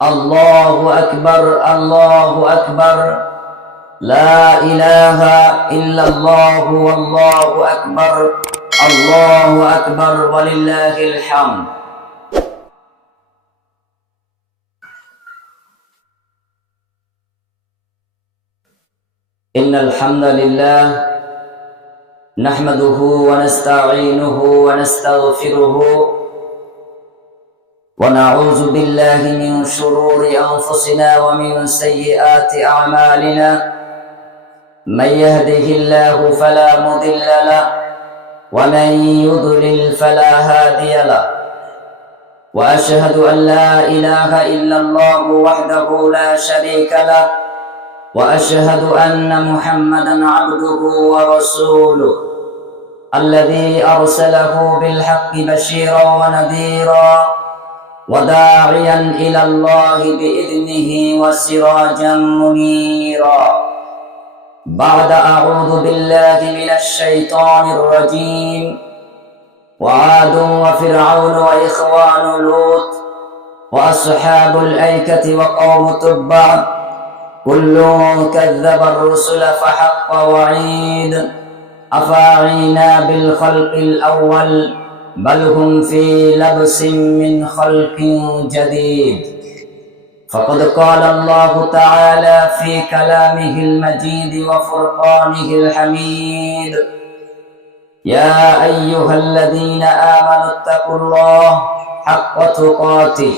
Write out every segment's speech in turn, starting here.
الله أكبر الله أكبر لا إله إلا الله والله أكبر الله أكبر ولله الحمد إن الحمد لله نحمده ونستعينه ونستغفره ونعوذ بالله من شرور أنفسنا ومن سيئات أعمالنا من يهده الله فلا مضل له ومن يضلل فلا هادي له وأشهد أن لا إله إلا الله وحده لا شريك له وأشهد أن محمدا عبده ورسوله الذي أرسله بالحق بشيرا ونذيرا وداعيا إلى الله بإذنه وسراجا منيرا بعد أعوذ بالله من الشيطان الرجيم وعاد وفرعون وإخوان لوط وأصحاب الأيكة وقوم تبع كل كذب الرسل فحق وعيد أفاعينا بالخلق الأول بل هم في لبس من خلق جديد فقد قال الله تعالى في كلامه المجيد وفرقانه الحميد يا أيها الذين آمنوا اتقوا الله حق تقاته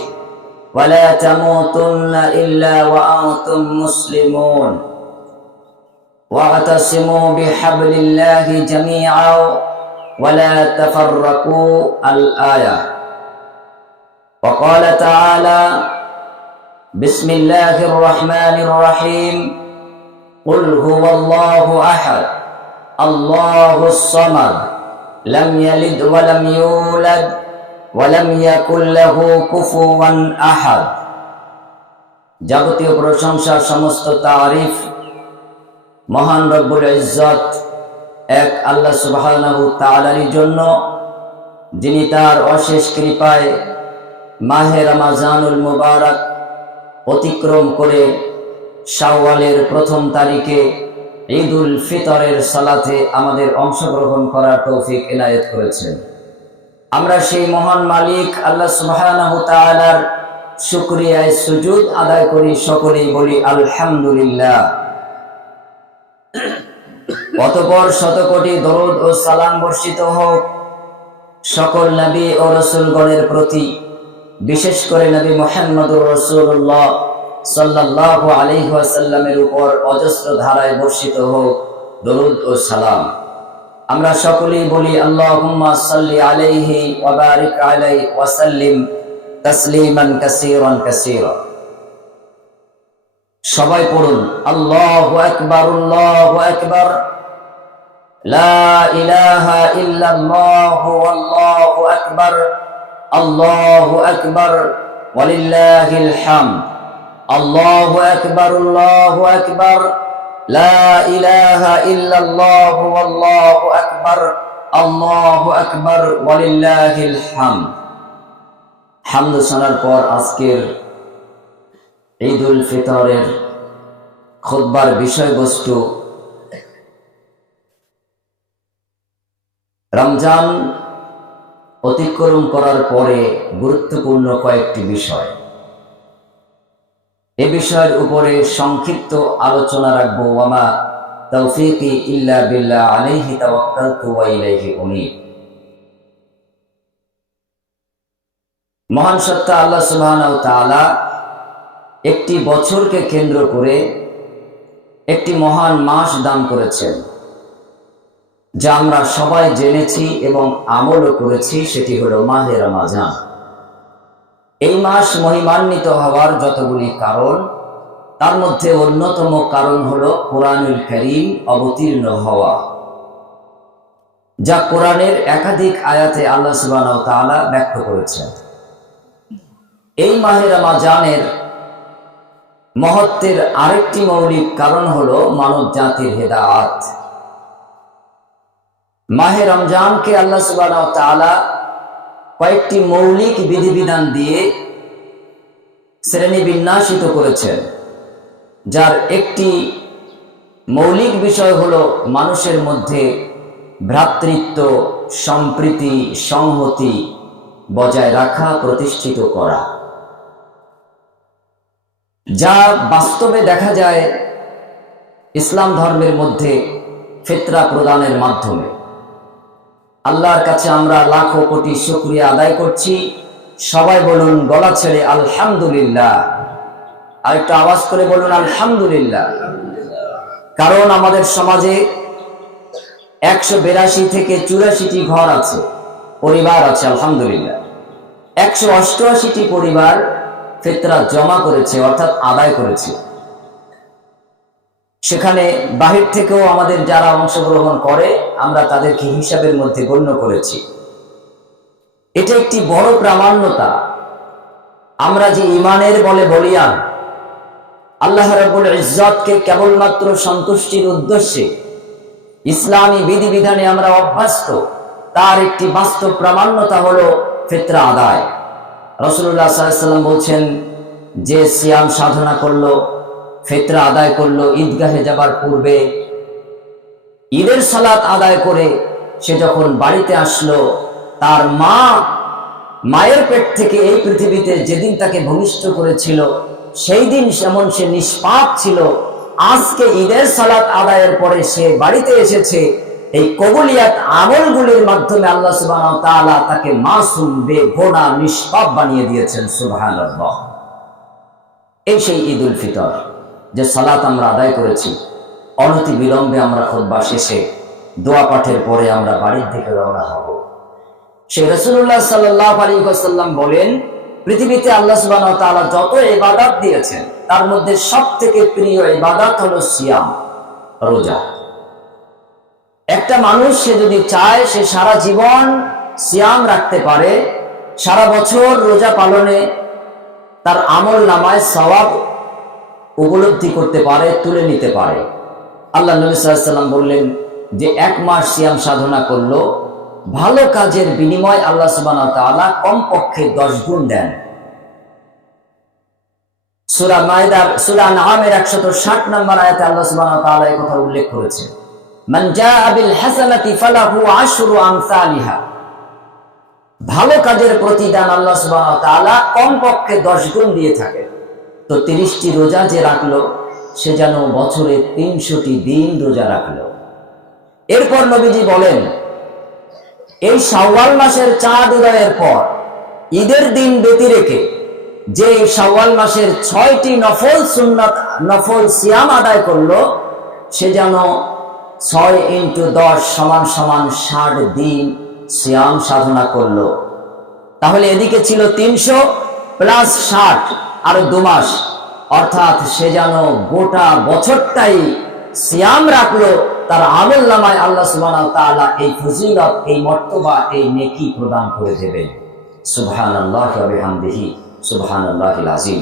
ولا تموتن إلا وأنتم مسلمون واعتصموا بحبل الله جميعا ولا تفرقوا الآية وقال تعالى بسم الله الرحمن الرحيم قل هو الله أحد الله الصمد لم يلد ولم يولد ولم يكن له كفوا أحد যাবতীয় প্রশংসা সমস্ত তারিফ মহান রব্বুল ইজ্জত এক আল্লাহ সুবহানাহু তাআলার জন্য, যিনি তার অশেষ কৃপায় মাহে রমজানুল মুবারক অতিক্রম করে শাওয়ালের প্রথম তারিখে ঈদুল ফিতরের সালাতে আমাদের অংশগ্রহণ করার তৌফিক এনায়েত করেছেন। আমরা সেই মহান মালিক আল্লাহ সুবহানাহু তাআলার শুকরিয়ায় সুজুদ আদায় করি, সকলেই বলি আলহামদুলিল্লাহ। অতঃপর শতকোটি দরুদ ও সালাম বর্ষিত হোক সকল নবী ও রাসূলগণের প্রতি, বিশেষ করে নবী মুহাম্মদুর রাসূলুল্লাহ সাল্লাল্লাহু আলাইহি ওয়াসাল্লামের উপর অজস্র ধারায় বর্ষিত হোক দরুদ ও সালাম। আমরা সকলেই বলি আল্লাহুম্মা সাল্লি আলাইহি ওয়া বারিক আলাইহি ওয়া সাল্লিম তাসলিমান কাসীরান কাসীরা। সবাই পড়ুন আল্লাহু আকবার আল্লাহু আকবার লা ইলাহা ইল্লাল্লাহু আল্লাহু আকবার আল্লাহু আকবার ওয়ালিল্লাহিল হামদ আল্লাহু আকবার আল্লাহু আকবার লা ইলাহা ইল্লাল্লাহু আল্লাহু আকবার আল্লাহু আকবার ওয়ালিল্লাহিল হামদ। হামদ শোনার পর আজকের ঈদুল ফিতরের খুতবার বিষয়বস্তু রমজান অতিক্রম করার পরে গুরুত্বপূর্ণ কয়েকটি বিষয়। এ বিষয়ের উপরে সংক্ষিপ্ত আলোচনা রাখবো। ওয়ামা তাওফীকি ইল্লা বিল্লাহ আলাইহি তাওয়াক্কালতু ওয়া ইলাইহি উনীব। মহান সত্তা আল্লাহ সুবহানাহু ওয়া তাআলা একটি বছরকে কেন্দ্র করে একটি মহান মাস দান করেছেন, যা আমরা সবাই জেনেছি এবং আমলও করেছি। সেটি হলো মাহে রমজান। এই মাস মহিমান্বিত হওয়ার যতগুলি কারণ, তার মধ্যে অন্যতম কারণ হলো কোরআনুল কারীম অবতীর্ণ হওয়া, যা কোরআনের একাধিক আয়াতে আল্লাহ সুবহানাহু ওয়া তাআলা ব্যক্ত করেছেন। এই মাহে রমজানের মহত্বের আরেকটি মৌলিক কারণ হলো মানব জাতির হেদায়েত। মাহে রমজানকে আল্লাহ সুবহানাহু ওয়া তাআলা কয়েকটি মৌলিক বিধিবিধান দিয়ে শ্রেণী বিন্যাসিত করেছেন, যার একটি মৌলিক বিষয় হলো মানুষের মধ্যে ভ্রাতৃত্ব, সম্প্রীতি, সংহতি বজায় রাখা, প্রতিষ্ঠিত করা, যা বাস্তবে দেখা যায় ইসলাম ধর্মের মধ্যে ফিতরা প্রদানের মাধ্যমে। আল্লাহর কাছে আমরা লাখো কোটি শুকরিয়া আদায় করছি। সবাই বলুন গলা ছেড়ে আলহামদুলিল্লাহ। আর একটু আওয়াজ করে বলুন আলহামদুলিল্লাহ। কারণ আমাদের সমাজে 182 থেকে 84টি ঘর আছে, পরিবার আছে, আলহামদুলিল্লাহ। 188টি পরিবার ফিতরা জমা করেছে, অর্থাৎ আদায় করেছে। সেখানে বাহির থেকেও আমাদের যারা অংশগ্রহণ করে আমরা তাদেরকে হিসাবের মধ্যে গণ্য করেছি। এটা একটি বড় প্রামাণ্যতা। আমরা যে ঈমানের বলে বলিয়ান, আল্লাহ রাব্বুল ইজ্জতকে কেবলমাত্র সন্তুষ্টির উদ্দেশ্যে ইসলামী বিধিবিধানে আমরা অভ্যস্ত, তার একটি বাস্তব প্রামাণ্যতা হলো ফিতরা আদায়। রাসূলুল্লাহ সাল্লাল্লাহু আলাইহি ওয়াসাল্লাম বলছেন, যে সিয়াম সাধনা করলো, ফিতরা আদায় করলো, ঈদগাহে যাবার পূর্বে ঈদের সালাত আদায় করে সে যখন বাড়িতে আসলো, তার মায়ের পেট থেকে এই পৃথিবীতে যেদিন তাকে ভূমিষ্ঠ করেছিল সেই দিন যেমন সে নিষ্পাপ ছিল, আজকে ঈদের সালাত আদায়ের পরে সে বাড়িতে এসেছে, এই কবুলিয়াত আমলগুলির মাধ্যমে আল্লাহ সুবহানাহু ওয়া তাআলা তাকে মাসুম, বেগুনাহ, নিষ্পাপ বানিয়ে দিয়েছেন। সুবহানাল্লাহ। এই সেই ঈদুল ফিতর, যে সালাত আমরা আদায় করেছি। অনতি বিলম্বে আমরা খুতবা শেষে দোয়া পাঠের পরে আমরা বাড়ির দিকে রওনা হব। সেই রাসূলুল্লাহ সাল্লাল্লাহু আলাইহি ওয়াসাল্লাম বলেন, পৃথিবীতে আল্লাহ সুবহানাহু ওয়া তাআলা যত ইবাদত দিয়েছেন তার মধ্যে সবথেকে প্রিয় ইবাদত হলো সিয়াম, রোজা। একটা মানুষ সে যদি চায় সে সারা জীবন সিয়াম রাখতে পারে, সারা বছর রোজা পালনে তার আমল নামায় সওয়াব উপলব্ধি করতে পারে, তুলে নিতে পারে। আল্লাহ নবী সাল্লাল্লাহু আলাইহি ওয়াসাল্লাম বললেন যে 1 মাস সিয়াম সাধনা করলো, ভালো কাজের বিনিময় আল্লাহ সুবহানাহু ওয়া তাআলা কমপক্ষে 10 গুণ দেন। সূরা মাইদা, সূরা আনআমের 160 নম্বর আয়াতে আল্লাহ সুবহানাহু ওয়া তাআলা এই কথা উল্লেখ করেছেন, মান জাআ বিল হাসানাতি ফালাহু আশরু আমসালিহা। ভালো কাজের প্রতিদান আল্লাহ সুবহানাহু ওয়া তাআলা কমপক্ষে 10 গুণ দিয়ে থাকে। তো 30টি রোজা যে রাখলো, সে যেন বছরে 300টি দিন রোজা রাখলো। এরপর নবীজি বলেন, এই শাওয়াল মাসের চাঁদ উদয়ের পর ঈদের দিন ব্যতি রেখে যে শাওয়াল মাসের 6টি নফল সুন্নাত, নফল সিয়াম আদায় করলো, সে যেন 6 × 10 = 60 দিন সিয়াম সাধনা করলো। তাহলে এদিকে ছিল 300 + 60, আর 2 মাস, অর্থাৎ সে যেন গোটা বছরটাই সিয়াম রাখলো। তার আমল নামায় আল্লাহ সুবহানাহু ওয়া তাআলা এই ফজিলত, এই মর্তবা, এই নেকি প্রদান করে দেবেন। সুবহানাল্লাহি ওয়া বিহামদিহি সুবহানাল্লাহিল আযীম।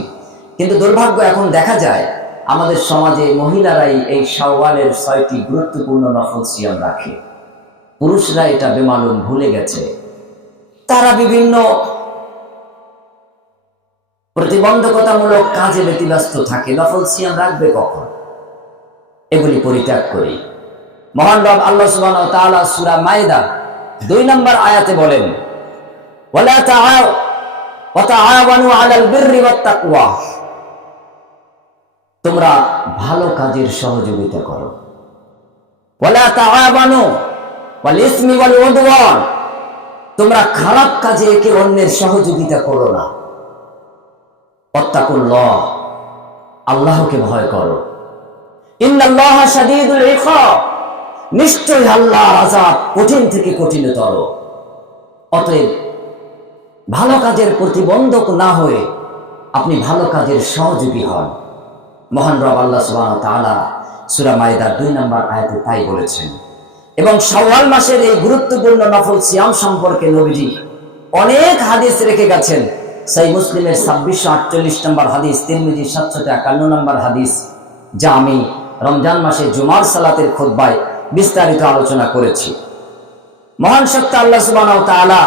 কিন্তু দুর্ভাগ্য, এখন দেখা যায় আমাদের সমাজে মহিলারাই এই শাওয়ালের 6টি গুরুত্বপূর্ণ নফল সিয়াম রাখে। পুরুষরা এটা বেমালুম ভুলে গেছে। তারা বিভিন্ন প্রতিবন্ধকতামূলক কাজে ব্যতিব্যস্ত থাকে। নফল সিয়াম রাখবে কখন? এগুলি পরিত্যাগ করি। মহান রব আল্লাহ সুবহানাহু ওয়া তাআলা সূরা মাইদা 2 নম্বর আয়াতে বলেন, ওয়ালা তাআওয়ানু আলাল বিররি ওয়াত তাকওয়া। তোমরা ভালো কাজের সহযোগিতা করো। ওয়ালা তাআওয়ানু ওয়াল ইসমি ওয়াল উদওয়ান। তোমরা খারাপ কাজে একে অন্যের সহযোগিতা করো না। ওয়াত্তাকুল্লাহ, আল্লাহকে ভয় করো। ইন্নাল্লাহা শাদীদুল ইকাব। নিশ্চয়ই আল্লাহর আযাব কঠিন থেকে কঠিনতর। অতএব ভালো কাজের প্রতিবন্ধক না হয়ে আপনি ভালো কাজের সহযোগী হন। মহান রব আল্লাহ সুবহানাহু ওয়া তাআলা সূরা মাইদার 2 নম্বর আয়াতে তাই বলেছেন। এবং শাওয়াল মাসের এই গুরুত্বপূর্ণ নফল সিয়াম সম্পর্কে নবীজি অনেক হাদিস রেখে গেছেন। সহিহ মুসলিমের 2648 নম্বর হাদিস, তিরমিজি 751 নম্বর হাদিস, যা আমি রমজান মাসে জুমার সালাতের খুতবায় বিস্তারিত আলোচনা করেছি। মহান সত্তা আল্লাহ সুবহানাহু ওয়া তাআলা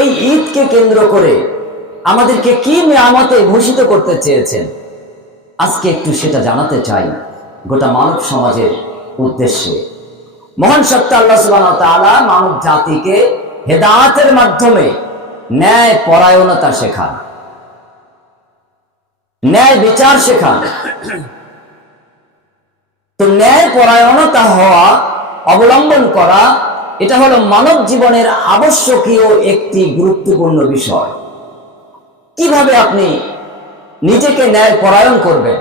এই ঈদকে কেন্দ্র করে আমাদেরকে কি নিয়ামতে ভূষিত করতে চেয়েছেন, আজকে একটু সেটা জানাতে চাই গোটা মানব সমাজের উদ্দেশ্যে। মহান সত্তা আল্লাহ সুবহানাহু ওয়া তাআলা মানব জাতিকে হেদায়েতের মাধ্যমে ন্যায় পরায়ণতা শেখান, ন্যায় বিচার শেখান। তো ন্যায় পরায়ণতা হওয়া, অবলম্বন করা, এটা হলো মানব জীবনের আবশ্যকীয় একটি গুরুত্বপূর্ণ বিষয়। কিভাবে আপনি নিজেকে ন্যায় পরায়ণ করবেন,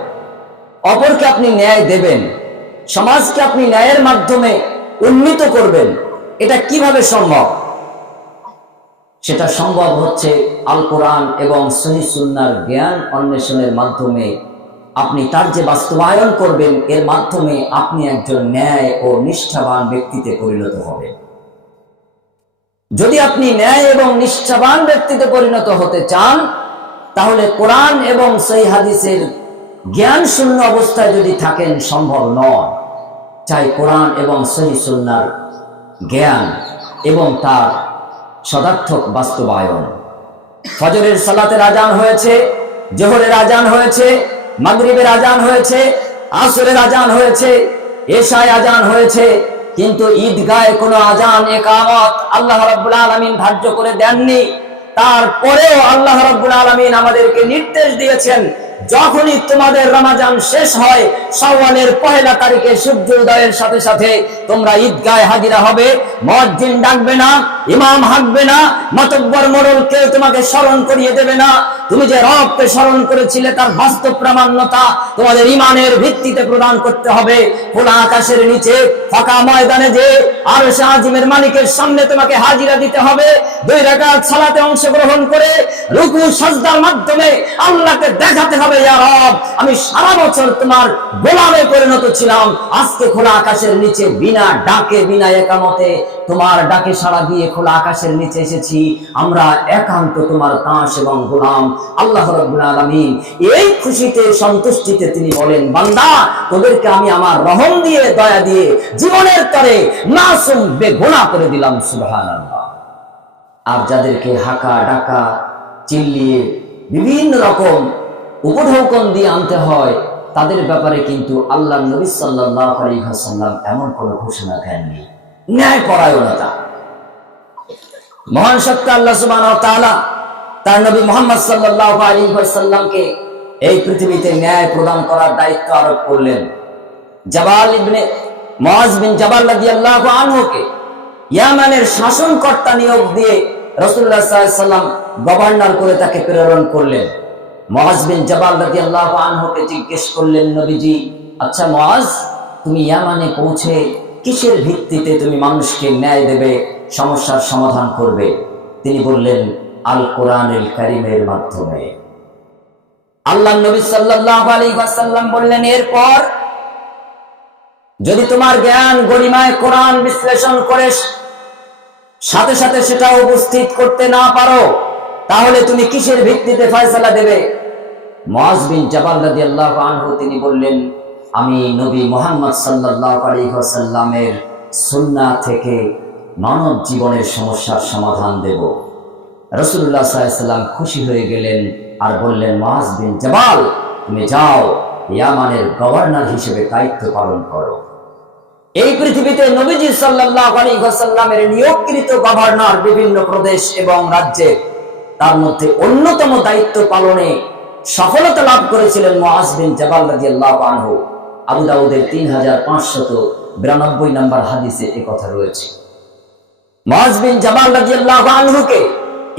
অপরকে আপনি ন্যায় দেবেন, সমাজকে আপনি ন্যায়ের মাধ্যমে উন্নীত করবেন, এটা কিভাবে সম্ভব? সেটা সম্ভব হচ্ছে আল কোরআন এবং সহিহ সুন্নাহর জ্ঞান অন্বেষণের মাধ্যমে। আপনি তার যে বাস্তবায়ন করবেন, এর মাধ্যমে আপনি একজন ন্যায় ও নিষ্ঠাবান ব্যক্তিতে পরিণত হবেন। যদি আপনি ন্যায় এবং নিষ্ঠাবান ব্যক্তিতে পরিণত হতে চান, তাহলে কোরআন এবং সহিহ হাদিসের জ্ঞান শূন্য অবস্থায় যদি থাকেন, সম্ভব নয়। চাই কোরআন এবং সহিহ সুন্নাহর জ্ঞান এবং তার সদার্থক বাস্তবায়ন। ফজরের সালাতের আজান হয়েছে, জোহরের আজান হয়েছে, মাগরিবের আজান হয়েছে, আসরের আজান হয়েছে, এশায় আজান হয়েছে, কিন্তু ঈদগাহে কোনো আজান ইকামত আল্লাহ রাব্বুল আলামিন ধার্য করে দেননি। তারপরেও আল্লাহ রাব্বুল আলামিন আমাদেরকে নির্দেশ দিয়েছেন, যখনই তোমাদের রমজান শেষ হয়, শাওয়ালের পহেলা তারিখে সূর্য উদয়ের সাথে সাথে তোমরা ঈদগাহে হাজিরা হবে। মুয়াজ্জিন ডাকবে না, ইমাম হাঁকবে না, মাতব্বর মোড়ল কেউ তোমাকে স্মরণ করিয়ে দেবে না। তুমি যে রবকে স্মরণ করেছিলে তার বাস্তব প্রামাণ্যতা তোমাদের ইমানের ভিত্তিতে প্রদান করতে হবে। খোলা আকাশের নিচে ফাঁকা ময়দানে যে আরশে আজিমের মালিকের সামনে তোমাকে হাজিরা দিতে হবে। 2 রাকাত সালাতে অংশগ্রহণ করে রুকু সাজদার মাধ্যমে আল্লাহকে দেখাতে হবে, ইয়া রব, আমি সারা বছর তোমার গোলামে পরিণত ছিলাম, আজকে খোলা আকাশের নিচে বিনা ডাকে, বিনা একামতে তোমার ডাকে সাড়া দিয়ে খোলা আকাশের নিচে এসেছি। আমরা একান্ত তোমার দাস এবং গোলাম। আল্লাহ রাব্বুল আলামিন এই খুশিতে, সন্তুষ্টিতে তিনি বলেন, বান্দা, তোদেরকে আমি আমার রহম দিয়ে, দয়া দিয়ে জীবনের তরে মাসুম বেগুনাহ করে দিলাম। সুবহানাল্লাহ। আর যাদেরকে হাঁকা ডাকা, চিল্লিয়ে বিভিন্ন রকম উপঢৌকন দিয়ে আনতে হয়, তাদের ব্যাপারে কিন্তু আল্লাহ নবী সাল্লাল্লাহু আলাইহি ওয়াসাল্লাম এমন কোন ঘোষণা দেননি। ন্যায় পরায়ণতা। মহান সত্তা আল্লাহ সুবহানাহু ওয়া তাআলা তার নবী মুহাম্মদ সাল্লাল্লাহু আলাইহি ওয়াসাল্লামকে এই পৃথিবীতে ন্যায় প্রদান করার দায়িত্ব আরোপ করলেন। মুআয বিন জাবাল রাদিয়াল্লাহু আনহুকে ইয়ামানের শাসনকর্তা নিয়োগ দিয়ে রাসূলুল্লাহ সাল্লাল্লাহু আলাইহি ওয়াসাল্লাম গভর্নর করে তাকে প্রেরণ করলেন। মুআয বিন জাবাল রাদিয়াল্লাহু আনহুকে জিজ্ঞেস করলেন, নবীজি, আচ্ছা মুআয, তুমি ইয়ামানে পৌঁছে কিসের ভিত্তিতে তুমি মানুষকে ন্যায় দেবে, সমস্যার সমাধান করবে? তিনি বললেন, আল কোরআনুল কারীমের মাধ্যমে। আল্লাহ নবী সাল্লাল্লাহু আলাইহি ওয়াসাল্লাম বললেন, এরপর যদি তোমার জ্ঞান গরিমায় কোরআন বিশ্লেষণ করে সাথে সাথে সেটা উপস্থিত করতে না পারো, তাহলে তুমি কিসের ভিত্তিতে ফয়সালা দেবে? মুআয বিন জাবাল রাদিয়াল্লাহু আনহু তিনি বললেন, আমি নবী মুহাম্মদ সাল্লাল্লাহু আলাইহি ওয়াসাল্লামের সুন্নাহ থেকে মানব জীবনের সমস্যার সমাধান দেব। রাসূলুল্লাহ সাল্লাল্লাহু আলাইহি ওয়াসাল্লাম খুশি হয়ে গেলেন আর বললেন, মুআয বিন জাবাল, তুমি যাও, ইয়ামানের গভর্নর হিসেবে দায়িত্ব পালন করো। এই পৃথিবীতে নবীজি সাল্লাল্লাহু আলাইহি ওয়াসাল্লামের নিয়োগকৃত গভর্নর বিভিন্ন প্রদেশ এবং রাজ্যে, তার মধ্যে অন্যতম দায়িত্ব পালনে সফলতা লাভ করেছিলেন মুআয বিন জাবাল রাদিয়াল্লাহু আনহু। আবু দাউদের 3592 নম্বর হাদিসে এই কথা রয়েছে। মুআয বিন জাবাল রাদিয়াল্লাহু আনহুকে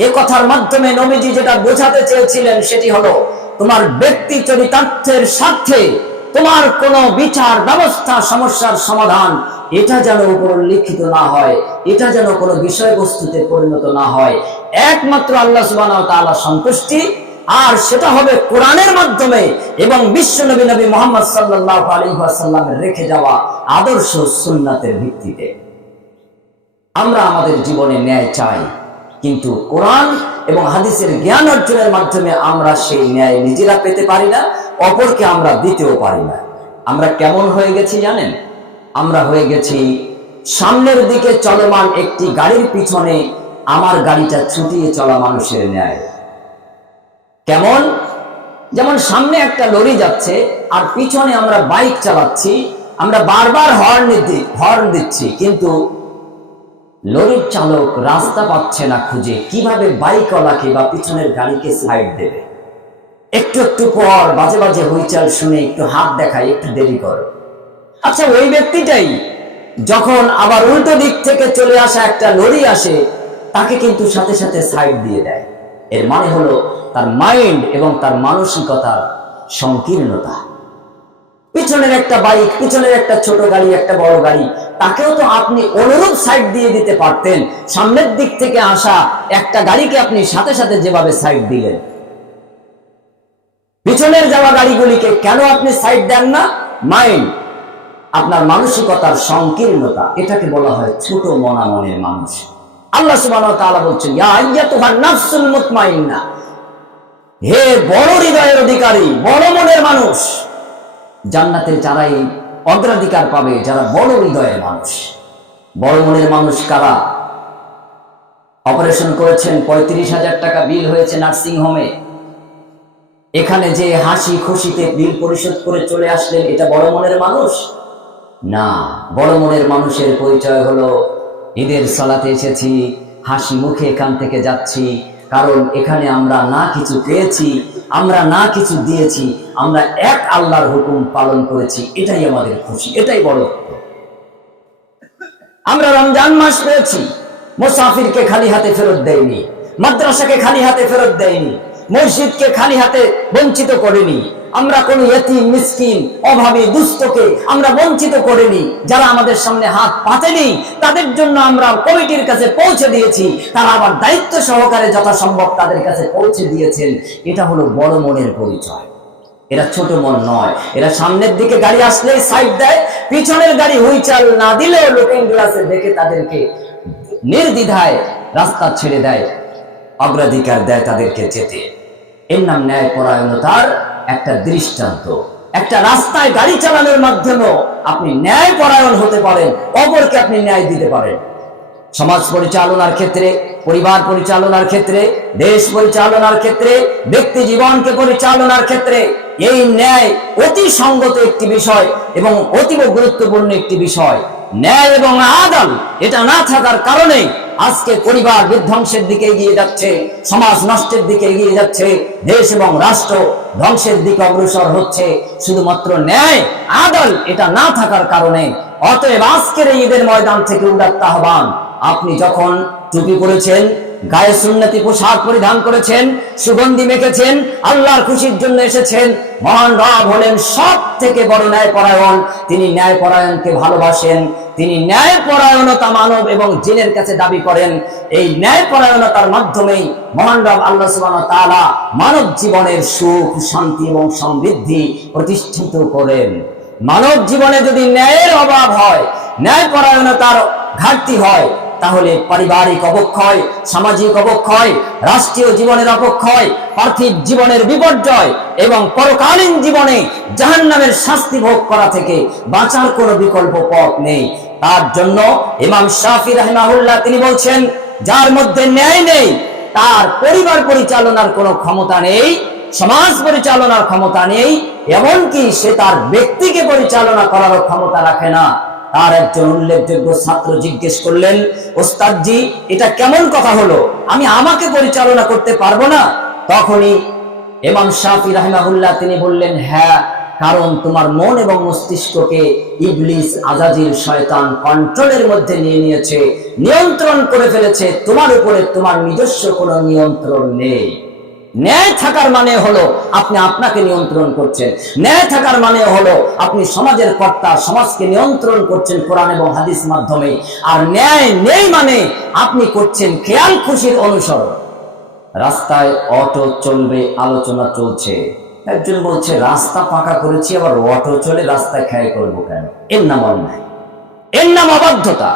এই কথার মাধ্যমে নবীজি যেটা বোঝাতে চেয়েছিলেন সেটি হলো, তোমার ব্যক্তি চরিতার্থের স্বার্থে তোমার কোনো বিচার ব্যবস্থা, সমস্যার সমাধান, এটা যেন উপর লিখিত না হয়, এটা যেন কোনো বিষয়বস্তুতে পরিণত না হয়। একমাত্র আল্লাহ সুবহানাহু ওয়া তাআলা সন্তুষ্টি, আর সেটা হবে কোরআনের মাধ্যমে এবং বিশ্ব নবী মুহাম্মদ সাল্লাল্লাহু আলাইহি ওয়াসাল্লামের রেখে যাওয়া আদর্শ সুন্নাতের ভিত্তিতে। আমরা আমাদের জীবনে ন্যায় চাই, কিন্তু কোরআন এবং হাদিসের জ্ঞান অর্জনের মাধ্যমে আমরা সেই ন্যায় নিজেরা পেতে পারি না, অপরকে আমরা দিতেও পারি না। আমরা কেমন হয়ে গেছি জানেন? আমরা হয়ে গেছি সামনের দিকে চলমান একটি গাড়ির পিছনে আমার গাড়িটা ছুটিয়ে চলা মানুষের ন্যায়। কেমন? যেমন সামনে একটা লরি যাচ্ছে আর পিছনে আমরা বাইক চালাচ্ছি, আমরা বারবার হর্ন দিচ্ছি, কিন্তু লরির চালক রাস্তা পাচ্ছে না খুঁজে কিভাবে বাইকওয়ালাকে বা পিছনের গাড়িকে সাইড দেবে। একটু একটু পর বাজে বাজে হুইচাল শুনে একটু হাত দেখায়, একটু দেরি করো। আচ্ছা, ওই ব্যক্তিটাই যখন আবার উল্টো দিক থেকে চলে আসা একটা লরি আসে, তাকে কিন্তু সাথে সাথে সাইড দিয়ে দেয়। এর মানে হলো তার মাইন্ড এবং তার মানসিকতার সংকীর্ণতা। পিছনের একটা বাইক, পিছনের একটা ছোট গাড়ি, একটা বড় গাড়ি, তাকেও তো আপনি অনুরূপ সাইড দিয়ে দিতে পারতেন। সামনের দিক থেকে আসা একটা গাড়িকে আপনি সাথে সাথে যেভাবে সাইড দিলেন, পিছনের যাওয়া গাড়িগুলিকে কেন আপনি সাইড দেন না? মাইন্ড, আপনার মানসিকতার সংকীর্ণতা, এটাকে বলা হয় ছোট মনা মনের মানুষ। আল্লাহ সুবহানাহু ওয়া তাআলা বলছেন, ইয়া আইয়াতুহান নাফসুল মুতমাইন্না, হে বড় হৃদয়ের অধিকারী, বড় মনের মানুষ, জান্নাতের যারাই অগ্রাধিকার পাবে যারা বড় হৃদয়ের মানুষ। বড় মনের মানুষ কারা? অপারেশন করেছেন, 35,000 টাকা বিল হয়েছে নার্সিং হোমে, এখানে যে হাসি খুশিতে বিল পরিশোধ করে চলে আসলেন, এটা বড় মনের মানুষ না। বড় মনের মানুষের পরিচয় হলো ঈদের সালাতে এসেছি, হাসি মুখে এখান থেকে যাচ্ছি, কারণ এখানে আমরা না কিছু পেয়েছি, আমরা না কিছু দিয়েছি, আমরা এক আল্লাহর হুকুম পালন করেছি, এটাই আমাদের খুশি, এটাই বড়। আমরা রমজান মাস পেয়েছি, মুসাফিরকে খালি হাতে ফেরত দেয়নি, মাদ্রাসাকে খালি হাতে ফেরত দেয়নি, মসজিদকে খালি হাতে বঞ্চিত করেনি, আমরা কোন ইয়তীম মিসকিন অভাবী দুস্থকে আমরা বঞ্চিত করিনি। যারা আমাদের সামনে হাত পাতেনি তাদের জন্য আমরা কমিটির কাছে পৌঁছে দিয়েছি, তারা আবার দায়িত্ব সহকারে যথাসম্ভব তাদের কাছে পৌঁছে দিয়েছেন। এটা হলো বড় মনের পরিচয়। এরা ছোট মন নয়, এরা সামনের দিকে গাড়ি আসলেই সাইড দেয়, পিছনের গাড়ি হুইচাল না দিলেও লুকিং গ্লাসে দেখে তাদেরকে নির্দ্বিধায় রাস্তা ছেড়ে দেয়, অগ্রাধিকার দেয় তাদেরকে যেতে। এর নাম ন্যায় পরায়ণতার একটা দৃষ্টান্ত। একটা রাস্তায় গাড়ি চালানোর মাধ্যমে আপনি ন্যায় পরায়ণ হতে পারেন, অপরকে আপনি ন্যায় দিতে পারেন। সমাজ পরিচালনার ক্ষেত্রে, পরিবার পরিচালনার ক্ষেত্রে, দেশ পরিচালনার ক্ষেত্রে, ব্যক্তি জীবনকে পরিচালনার ক্ষেত্রে এই ন্যায় অতি সঙ্গত একটি বিষয় এবং অতীব গুরুত্বপূর্ণ একটি বিষয়। ন্যায় এবং আদল এটা না থাকার কারণে আজকে পরিবার বিধ্বংসের দিকে এগিয়ে যাচ্ছে, সমাজ নষ্টের দিকে এগিয়ে যাচ্ছে, দেশ এবং রাষ্ট্র ধ্বংসের দিকে অগ্রসর হচ্ছে, শুধুমাত্র ন্যায় আদল এটা না থাকার কারণে। অতএব আজকের এই ঈদের ময়দান থেকে উদাত্ত আহ্বান, আপনি যখন টুপি পরেছেন, গায়ে সুন্নতি পোশাক পরিধান করেছেন, সুগন্ধি মেখেছেন, আল্লাহর খুশির জন্য এসেছেন, মহান রব হলেন সব থেকে বড় ন্যায় পরায়ণ। তিনি ন্যায় পরায়ণকে ভালোবাসেন, তিনি ন্যায় পরায়ণতা মানব এবং জিনের কাছে দাবি করেন। এই ন্যায় পরায়ণতার মাধ্যমেই মহান রব আল্লাহ সুবহানাহু ওয়া তাআলা মানব জীবনের সুখ, শান্তি এবং সমৃদ্ধি প্রতিষ্ঠিত করেন। মানব জীবনে যদি ন্যায়ের অভাব হয়, ন্যায় পরায়ণতার ঘাটতি হয়, তাহলে পারিবারিক অবক্ষয়, সামাজিক অবক্ষয়, রাষ্ট্রীয় জীবনের অবক্ষয়, পার্থিব জীবনের বিপর্যয় এবং পরকালীন জীবনে জাহান্নামের শাস্তি ভোগ করা থেকে বাঁচার কোনো বিকল্প পথ নেই। তার জন্য ইমাম শাফি রাহিমাহুল্লাহ তিনি বলছেন, যার মধ্যে ন্যায় নেই তার পরিবার পরিচালনার কোনো ক্ষমতা নেই, সমাজ পরিচালনার ক্ষমতা নেই, এমনকি সে তার ব্যক্তিকে পরিচালনা করারও ক্ষমতা রাখে না। তার একজন উল্লেখযোগ্য ছাত্র জিজ্ঞেস করলেন, ওস্তাদজি এটা কেমন কথা হলো, আমি আমাকে পরিচালনা করতে পারবো না? তখনই ইমাম শাফি রাহিমাহুল্লাহ তিনি বললেন, হ্যাঁ, কারণ তোমার মন এবং মস্তিষ্ককে ইবলিস, আজাজিল, শয়তান কন্ট্রোলের মধ্যে নিয়ে নিয়েছে, নিয়ন্ত্রণ করে ফেলেছে, তোমার উপরে তোমার নিজস্ব কোনো নিয়ন্ত্রণ নেই। ন্যায় থাকার মানে হলো আপনি আপনাকে নিয়ন্ত্রণ করছেন, ন্যায় থাকার মানে হলো আপনি সমাজের কর্তা, সমাজকে নিয়ন্ত্রণ করছেন কোরআন এবং হাদিস মাধ্যমে। আর ন্যায় নেই মানে আপনি করছেন খেয়াল খুশির অনুসরণ। রাস্তায় অটো চলবে, আলোচনা চলছে, একজন বলছে রাস্তা পাকা করেছি, আবার অটো চলে, রাস্তায় খেয়াল করবো কেন? এর নাম অন্যায়, এর নাম অবাধ্যতা।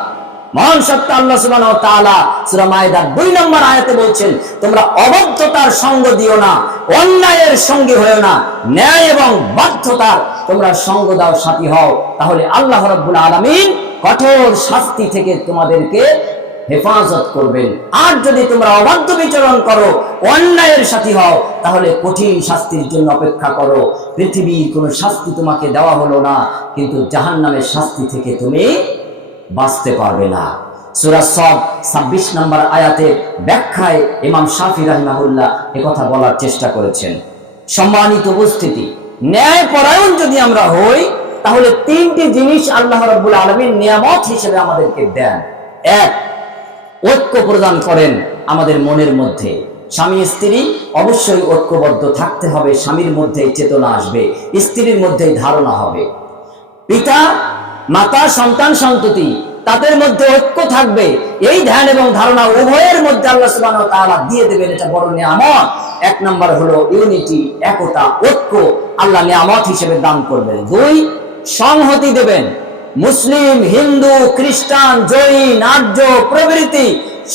মহান সত্য আল্লাহ সুবহানাহু ওয়া তাআলা সূরা মায়েদার 2 নম্বর আয়াতে বলছেন, তোমরা অবাধ্যতার সঙ্গ দিও না, অন্যায়ের সঙ্গী হও না, ন্যায় এবং বাধ্যতার তোমরা সঙ্গ দাও, সাথী হও, তাহলে আল্লাহ রাব্বুল আলামিন কঠোর শাস্তি থেকে তোমাদেরকে হেফাজত করবেন। আর যদি তোমরা অবাধ্য বিচরণ করো, অন্যায়ের সাথী হও, তাহলে কঠিন শাস্তির জন্য অপেক্ষা করো। পৃথিবীর কোনো শাস্তি তোমাকে দেওয়া হলো না, কিন্তু জাহান্নামের শাস্তি থেকে তুমি বাঁচতে পারবে না। সূরা সদ 26 নম্বর আয়াতের ব্যাখ্যায় ইমাম শাফি রাহিমাহুল্লাহ একথা বলার চেষ্টা করেছেন। সম্মানিত উপস্থিতি, ন্যায় পরায়ণ যদি আমরা হই, তাহলে তিনটি জিনিস আল্লাহ রাব্বুল আলামিন নিয়ামত হিসেবে আমাদেরকে দেন। এক, ঐক্য প্রদান করেন আমাদের মনের মধ্যে। স্বামী স্ত্রী অবশ্যই ঐক্যবদ্ধ থাকতে হবে, স্বামীর মধ্যে চেতনা আসবে, স্ত্রীর মধ্যে ধারণা হবে। পিতা মাতা সন্তান সন্ততি তাদের মধ্যে ঐক্য থাকবে, এই ধ্যান এবং ধারণা উভয়ের মধ্যে আল্লাহ সুবহানাহু ওয়া তাআলা দিয়ে দেবেন, এটা বড় নিয়ামত। এক নম্বর হলো ইউনিটি, একতা, ঐক্য আল্লাহ নিয়ামত হিসেবে দান করবেন। দুই, সংহতি দেবেন। মুসলিম, হিন্দু, খ্রিস্টান, জৈন, আর্য প্রভৃতি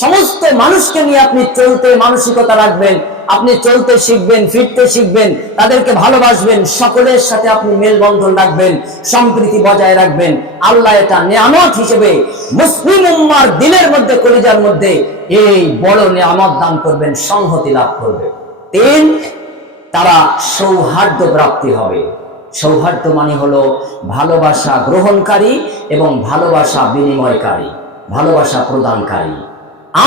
সমস্ত মানুষকে নিয়ে আপনি চলতে মানসিকতা রাখবেন, আপনি চলতে শিখবেন, ফিরতে শিখবেন, তাদেরকে ভালোবাসবেন, সকলের সাথে আপনি মেলবন্ধন রাখবেন, সম্প্রীতি বজায় রাখবেন। আল্লাহ এটা নিয়ামত হিসেবে মুসলিম উম্মার দিলের মধ্যে, কলিজার মধ্যে এই বড় নিয়ামত দান করবেন, সংহতি লাভ করবে। তিন, তারা সৌহার্দ্য প্রাপ্তি হবে। সৌহার্দ্য মানে হলো ভালোবাসা গ্রহণকারী এবং ভালোবাসা বিনিময়কারী, ভালোবাসা প্রদানকারী।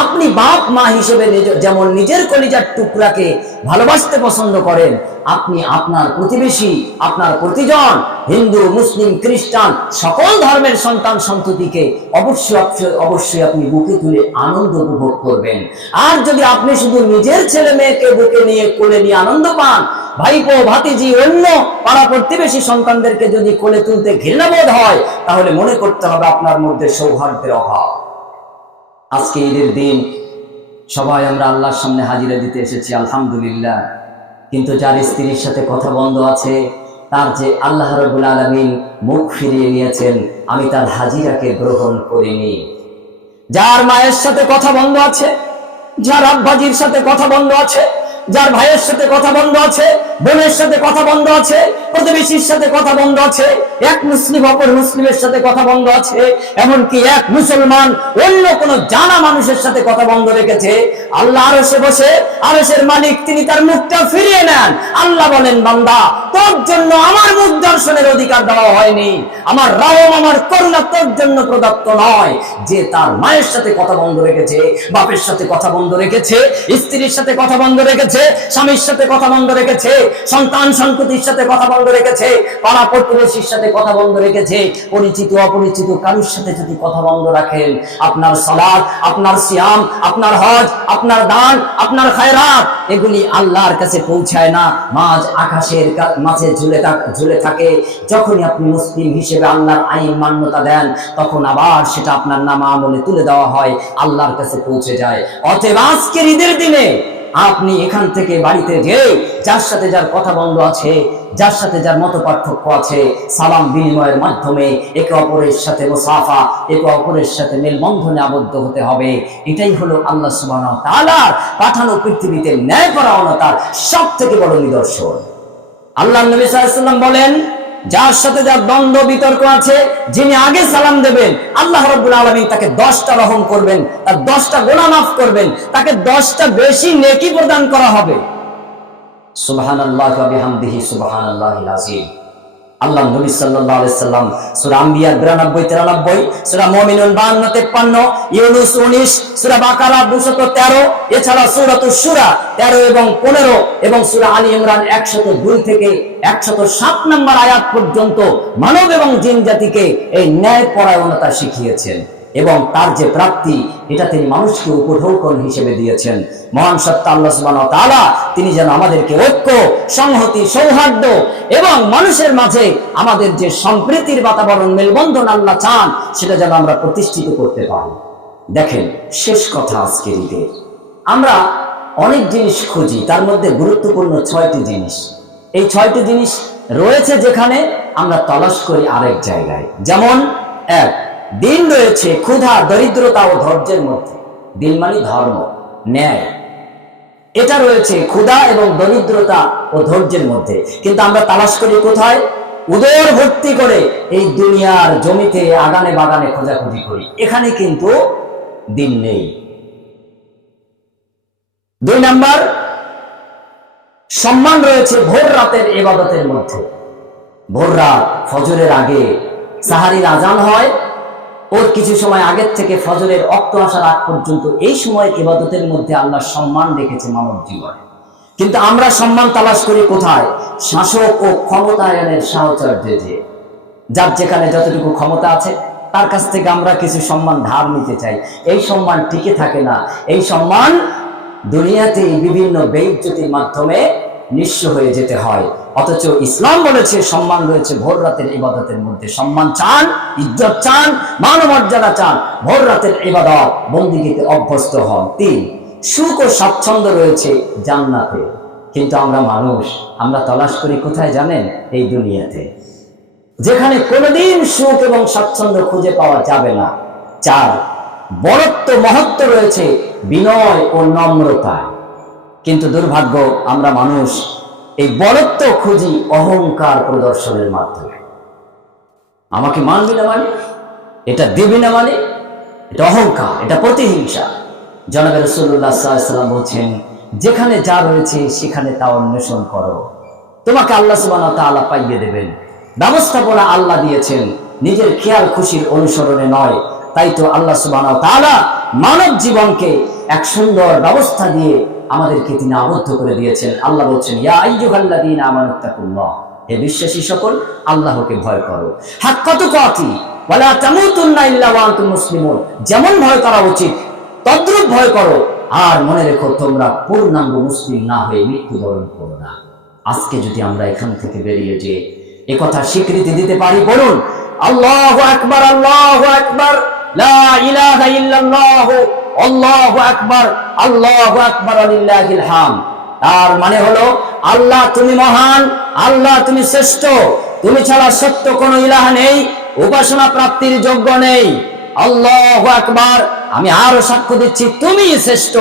আপনি বাপ মা হিসেবে যেমন নিজের কলিজার টুকরাকে ভালোবাসতে পছন্দ করেন, আপনি আপনার প্রতিবেশী, আপনার প্রতিজন হিন্দু, মুসলিম, খ্রিস্টান সকল ধর্মের সন্তান সন্ততিকে অবশ্যই আপনি বুকে তুলে আনন্দ উপভোগ করবেন। আর যদি আপনি শুধু নিজের ছেলে মেয়েকে বুকে নিয়ে কোলে নিয়ে আনন্দ পান, ভাইপো ভাতিজি অন্য পাড়া প্রতিবেশী সন্তানদেরকে যদি কোলে তুলতে ঘৃণাবোধ হয়, তাহলে মনে করতে হবে আপনার মধ্যে সৌহার্দ্যের অভাব। আজকে ঈদের দিন সবাই আমরা আল্লাহর সামনে হাজিরা দিতে এসেছি, আলহামদুলিল্লাহ। কিন্তু যার স্ত্রীর সাথে কথা বন্ধ আছে, তার যে আল্লাহ রাব্বুল আলামিন মুখ ফিরিয়ে নিয়েছেন, আমি তার হাজিরাকে গ্রহণ করিনি। যার মায়ের সাথে কথা বন্ধ আছে, যার আব্বাজির সাথে কথা বন্ধ আছে, যার ভাইয়ের সাথে কথা বন্ধ আছে, বোনের সাথে কথা বন্ধ আছে, প্রতিবেশীর সাথে কথা বন্ধ আছে, এক মুসলিম অপর মুসলিমের সাথে কথা বন্ধ আছে, এমনকি এক মুসলমান অন্য কোন জানা মানুষের সাথে কথা বন্ধ রেখেছে, আল্লাহ আরশে বসে, আরশের মালিক তিনি তার মুখটা ফিরিয়ে নেন। আল্লাহ বলেন, বান্দা তোর জন্য আমার মুখ দর্শনের অধিকার দেওয়া হয়নি, আমার রহম, আমার করুণা তোর জন্য প্রদত্ত নয়। যে তার মায়ের সাথে কথা বন্ধ রেখেছে, বাপের সাথে কথা বন্ধ রেখেছে, স্ত্রীর সাথে কথা বন্ধ রেখেছে, স্বামীর সাথে কথা বন্ধ রেখেছে, সন্তান সন্ততির সাথে কথা বন্ধ রেখেছে, পাড়া প্রতিবেশীর সাথে কথা বন্ধ রেখেছে, পরিচিত অপরিচিত কারোর সাথে যদি কথা বন্ধ রাখেন, আপনার সালাত, আপনার সিয়াম, আপনার হজ, আপনার দান, আপনার খায়রাত এগুলি আল্লাহর কাছে পৌঁছায় না, মাঝ আকাশের মাঝে ঝুলে থাকে। যখনই আপনি মুসলিম হিসেবে আল্লাহর আইন মান্যতা দেন, তখন আবার সেটা আপনার নাম আমলে তুলে দেওয়া হয়, আল্লাহর কাছে পৌঁছে যায়। অতএব আজকের ঈদের দিনে আপনি এখান থেকে বাড়িতে যে যার সাথে যার কথা বন্ধ আছে, যার সাথে যার মত পার্থক্য আছে, সালাম বিনিময়ের মাধ্যমে একে অপরের সাথে মুসাফা, একে অপরের সাথে মেলবন্ধনে আবদ্ধ হতে হবে। এটাই হলো আল্লাহ সুবহানাহু ওয়া তাআলার পাঠানো পৃথিবীতে ন্যায়পরায়ণতার সবথেকে বড় নিদর্শন। আল্লাহ নবী সাল্লাল্লাহু আলাইহি ওয়াসাল্লাম বলেন, যার সাথে যার দ্বন্দ্ব বিতর্ক আছে, যিনি আগে সালাম দেবেন, আল্লাহ রাব্বুল আলামিন তাকে 10টা রহম করবেন, তার 10টা গুনাহ মাফ করবেন, তাকে 10টা বেশি নেকি প্রদান করা হবে। সুবহানাল্লাহি ওয়া বিহামদিহি সুবহানাল্লাহিল আযীম। আল্লাহ নবী সাল্লাল্লাহু আলাইহি সাল্লাম সূরা আম্বিয়া 92-93, সূরা মুমিনুন 52-53, ইউনূস 19, সূরা বাকারা 213, এছাড়া সূরাতুশ শূরা 13 এবং 15 এবং সূরা আলী ইমরান 102 থেকে 107 নম্বর আয়াত পর্যন্ত মানব এবং জিন জাতিকে এই ন্যায়পরায়ণতা শিখিয়েছেন এবং তার যে প্রাপ্তি, এটা তিনি মানুষকে উপঢৌকন হিসেবে দিয়েছেন। মহান সত্তা আল্লাহ সুবহানাহু ওয়া তাআলা তিনি যেন আমাদেরকে ঐক্য, সংহতি, সৌহার্দ্য এবং মানুষের মাঝে আমাদের যে সম্প্রীতির বাতাবরণ, মেলবন্ধন আল্লাহ চান, সেটা যেন আমরা প্রতিষ্ঠিত করতে পারি। দেখেন, শেষ কথা আজকের ঈদে আমরা অনেক জিনিস খুঁজি, তার মধ্যে গুরুত্বপূর্ণ 6টি জিনিস। এই 6টি জিনিস রয়েছে যেখানে আমরা তলাশ করি আরেক জায়গায়। যেমন, এক, দিন রয়েছে ক্ষুধা, দরিদ্রতা ও ধৈর্যের মধ্যে। দিন মানে ধর্ম, ন্যায়, এটা রয়েছে ক্ষুধা এবং দরিদ্রতা ও ধৈর্যের মধ্যে। কিন্তু আমরা তালাশ করি কোথায়? উদর ভর্তি করে এই দুনিয়ার জমিতে, আগানে বাগানে খোঁজাখুঁজি করি। এখানে কিন্তু দিন নেই। 2 নাম্বার, সম্মান রয়েছে ভোর রাতের ইবাদতের মধ্যে। ভোর রাত, ফজরের আগে সাহারির আজান হয়, ওর কিছু সময় আগের থেকে ফজরের অক্ত আসার আগ পর্যন্ত এই সময় ইবাদতের মধ্যে আল্লাহ সম্মান রেখেছে মানব জীবনে। কিন্তু আমরা সম্মান তালাশ করি কোথায়? শাসক ও ক্ষমতায়নের সাহচর্যে। যার যেখানে যতটুকু ক্ষমতা আছে তার কাছ থেকে আমরা কিছু সম্মান ধার নিতে চাই। এই সম্মান টিকে থাকে না। এই সম্মান দুনিয়াতে বিভিন্ন বেইজ্জতির মাধ্যমে নিঃস্ব হয়ে যেতে হয়। অথচ ইসলাম বলেছে সম্মান রয়েছে ভোর রাতের ইবাদতের মধ্যে। সম্মান চান, ইজ্জত চান, মান মর্যাদা চান, ভোর রাতের ইবাদত বন্দেগীতে অভ্যস্ত হন। 3, সুখ ও স্বাচ্ছন্দ্য রয়েছে জান্নাতে। কিন্তু আমরা মানুষ, আমরা তলাশ করি কোথায় জানেন? এই দুনিয়াতে, যেখানে কোনোদিন সুখ এবং স্বাচ্ছন্দ্য খুঁজে পাওয়া যাবে না। 4, বড়ত্ব মহত্ব রয়েছে বিনয় ও নম্রতায়। কিন্তু দুর্ভাগ্য, আমরা মানুষ এই বড়ত্ব খুঁজি অহংকার প্রদর্শনের মাধ্যমে। আমাকে মানবি না মানে, এটা দিবি না মানে, এটা অহংকার, এটা প্রতিহিংসা। জনাবে রাসূলুল্লাহ সাল্লাল্লাহু আলাইহি ওয়াসাল্লাম বলছেন, যেখানে যা রয়েছে সেখানে তা অন্বেষণ করো, তোমাকে আল্লাহ সুবহানাহু ওয়া তাআলা পাইয়ে দেবেন। ব্যবস্থাপনা আল্লাহ দিয়েছেন, নিজের খেয়াল খুশির অনুসরণে নয়। তাই তো আল্লাহ সুবহানাহু ওয়া তাআলা মানব জীবনকে এক সুন্দর ব্যবস্থা দিয়ে আমাদেরকে তিনি আবদ্ধ করে দিয়েছেন। আল্লাহ বলছেন, ইয়া আইয়ুহাল্লাযীনা আমানুত্তাকুল্লাহ, হে বিশ্বাসী সকল, আল্লাহকে ভয় করো। হাক্কা তুকাতি ওয়ালা তামুতুন্না ইল্লা ওয়া আনতুম মুসলিমুন, যেমন ভয় করা উচিত তদ্রূপ ভয় করো, আর মনে রেখো তোমরা পূর্ণাঙ্গ মুসলিম না হয়ে মৃত্যুবরণ করো না। আজকে যদি আমরা এখান থেকে বেরিয়ে যে একথা স্বীকৃতি দিতে পারি, বলুন আল্লাহু আকবার, আল্লাহু আকবার, লা ইলাহা ইল্লাল্লাহ, আল্লাহু আকবার, আল্লাহু আকবার, লিল্লাহিল হামদ। তার মানে হলো, আল্লাহ তুমি মহান, আল্লাহ তুমি শ্রেষ্ঠ, তুমি ছাড়া সত্য কোনো ইলাহ নেই, উপাসনা প্রাপ্তির যোগ্য নেই। আল্লাহু আকবার, আমি আরো সাক্ষ্য দিচ্ছি তুমি শ্রেষ্ঠ।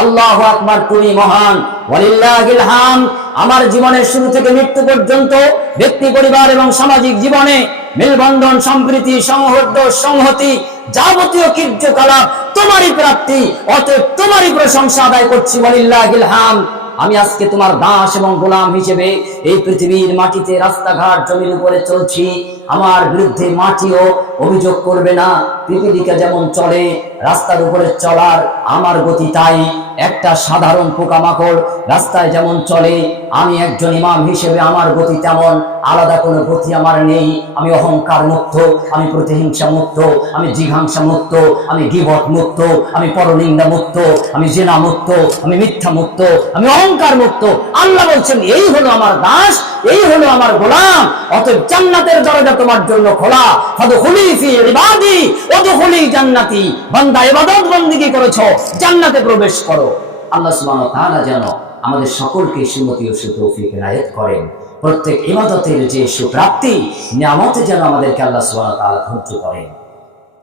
আল্লাহু আকবার, তুমি মহান। ওয়ালিল্লাহিল হামদ, আমার জীবনের শুরু থেকে মৃত্যু পর্যন্ত ব্যক্তি, পরিবার এবং সামাজিক জীবনে মেলবন্ধন, সম্প্রীতি, সৌহার্দ্য, সংহতি, যাবতীয় কার্যকলাপ তোমারই প্রাপ্তি। অতএব তোমারই প্রশংসা আদায় করছি। ওয়ালিল্লাহিল হামদ। আমি আজকে তোমার দাস এবং গোলাম হিসেবে এই পৃথিবীর মাটিতে, রাস্তাঘাট, জমির উপরে চলছি। আমার বিরুদ্ধে মাটিও অভিযোগ করবে না। পিপীলিকা যেমন চলে, রাস্তার উপরে চলার আমার গতি তাই। একটা সাধারণ পোকামাকড় রাস্তায় যেমন চলে, আমি একজন ইমাম হিসেবে আমার গতি তেমন। আলাদা কোনো গতি আমার নেই। আমি অহংকার মুক্ত, আমি প্রতিহিংসা মুক্ত, আমি জিঘাংসা মুক্ত, আমি গীবত মুক্ত, আমি পরনিন্দা মুক্ত, আমি জিনা মুক্ত, আমি মিথ্যা মুক্ত, আমি অহংকার মুক্ত। আল্লাহ বলছেন, এই হলো আমার দাস, এই হলো আমার গোলাম। অতএব জান্নাতের দরজা তোমার জন্য খোলা। ফাদখুলি ফি ইবাদি ওয়াদখুলি জান্নাতি। বান্দা ইবাদত বন্দেগী করেছো, জান্নাতে প্রবেশ করো। আল্লাহ সুবহানাহু ওয়া তাআলা যেন আমাদের সকলকে সুমতি ও সুতৌফিক এনায়েত করেন। প্রত্যেক ইবাদতের যে সুপ্রাপ্তি, নিয়ামতে যেন আমাদেরকে আল্লাহ সুবহানাহু ওয়া তাআলা ধৈর্য করেন।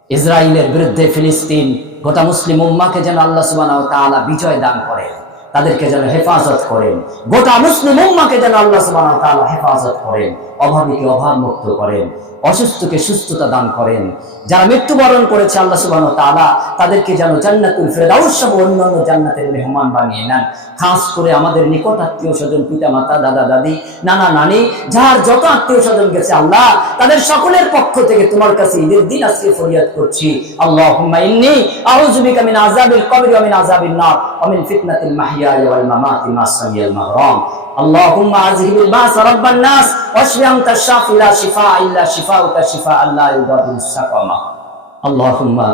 ইসরায়েলের বিরুদ্ধে ফিলিস্তিন, গোটা মুসলিম উম্মাহকে যেন আল্লাহ সুবহানাহু ওয়া তাআলা বিজয় দান করেন, তাদেরকে যেন হেফাজত করেন। গোটা মুসলিম উম্মাহকে যেন আল্লাহ সুবহানাহু ওয়া তাআলা হেফাজত করেন, অভাবীকে অভাব মুক্ত করেন, অসুস্থকে সুস্থতা দান করেন। যারা মৃত্যুবরণ করেছে আল্লাহ সুবহানাহু ওয়া তাআলা তাদেরকে যেন জান্নাতুল ফেরদাউস সহ অন্যান্য জান্নাতের মেহমান বানিয়ে নেন। খাস করে আমাদের নিকট আত্মীয় স্বজন, পিতা মাতা, দাদা দাদি, নানা নানি, যার যত আত্মীয় স্বজন গেছে আল্লাহ, তাদের সকলের পক্ষ থেকে তোমার কাছে ঈদের দিন আজকে ফরিয়াদ করছি। আল্লাহুম্মা ইন্নী আউযু বিকা মিন আযাবিল কবরি ওয়া মিন আযাবিন নার ওয়া মিন ফিতনাতিল মাহইয়া ওয়াল মামাতি মা সামিয়াল মাহরাম। আল্লাহুম্মা আযহিবিল বা'স রাব্বান নাস ওয়াশফি আনতা শাফি লা শিফা ইল্লা শিফাউকা শিফাআন লা ইউগাদিরু সাকামা। আল্লাহুম্মা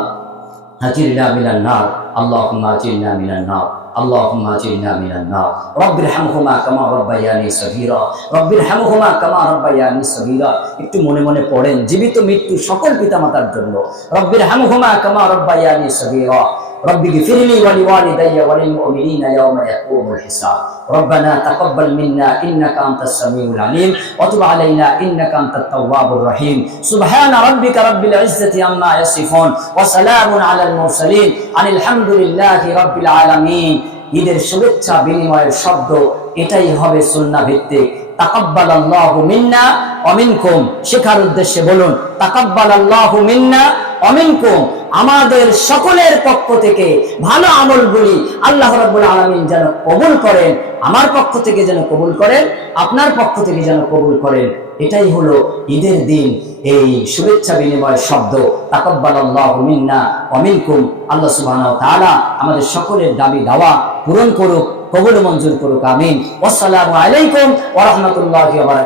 আজিরনা মিনান নার, আল্লাহুম্মা আজিরনা মিনান নার, আল্লাহুম্মা আজিরনা মিনান নার। রব্বিরহামহুমা কামা রাব্বায়ানি সগীরা, রব্বিরহামহুমা কামা রাব্বায়ানি সগীরা। একটু মনে মনে পড়েন জীবিত মৃত্যু সকল পিতামাতার জন্য। রব্বিরহামহুমা কামা রাব্বায়ানি সগীরা, رب اغفر لي ولوالدي وللمؤمنين يوم يقوم الحساب. ربنا تقبل منا انك انت السميع العليم وتب علينا انك انت التواب الرحيم. سبحان ربك رب العزة عما يصفون وسلام على المرسلين عن الحمد لله رب العالمين. ঈদের শুভেচ্ছা বিনিময়ের শব্দ এটাই হবে সুন্নাহ ভিত্তিক। তাকাব্বালাল্লাহু মিন্না ওয়া মিনকুম, শেখার উদ্দেশ্যে বলুন তাকাব্বালাল্লাহু মিন্না অমিনকুম, আমাদের সকলের পক্ষ থেকে ভালো আমলগুলি আল্লাহ রাব্বুল আলামিন যেন কবুল করেন, আমার পক্ষ থেকে যেন কবুল করেন, আপনার পক্ষ থেকে যেন কবুল করেন। এটাই হলো ঈদের দিন এই শুভেচ্ছা বিনিময় শব্দ। তাকাব্বালাল্লাহু মিন্না ওয়া মিনকুম। আল্লাহ সুবহানাহু ওয়া তাআলা আমাদের সকলের দাবি দাওয়া পূরণ করুক, কবুল মঞ্জুর করুক, আমিন। আসসালামু আলাইকুম ওয়া রাহমাতুল্লাহি ওয়া বারাকাতুহু।